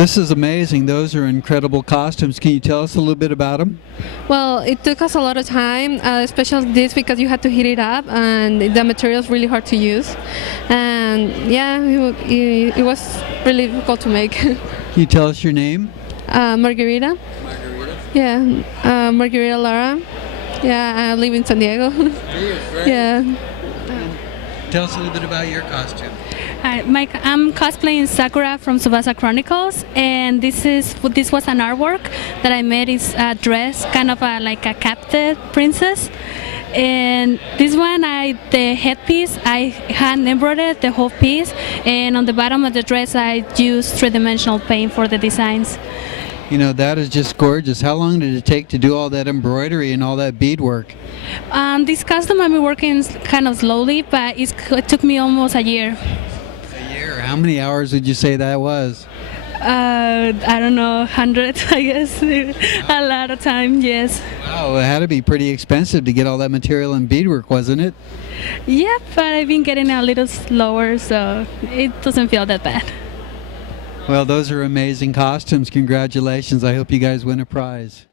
This is amazing. Those are incredible costumes. Can you tell us a little bit about them? Well, it took us a lot of time, especially this because you had to heat it up and the material is really hard to use. And yeah, it was really difficult to make. Can you tell us your name? Margarita. Margarita. Yeah, Margarita Lara. Yeah, I live in San Diego. Yeah. Tell us a little bit about your costume. Hi, Mike. I'm cosplaying Sakura from Tsubasa Chronicles, and this was an artwork that I made. It's a dress, kind of like a captive princess. And this one, the headpiece, I hand embroidered the whole piece, and on the bottom of the dress, I used three-dimensional paint for the designs. You know, that is just gorgeous. How long did it take to do all that embroidery and all that beadwork? This costume I've been working kind of slowly, but it took me almost a year. A year? How many hours would you say that was? I don't know, hundreds, I guess. A lot of time, yes. Wow, it had to be pretty expensive to get all that material and beadwork, wasn't it? Yeah, but I've been getting a little slower, so it doesn't feel that bad. Well, those are amazing costumes. Congratulations. I hope you guys win a prize.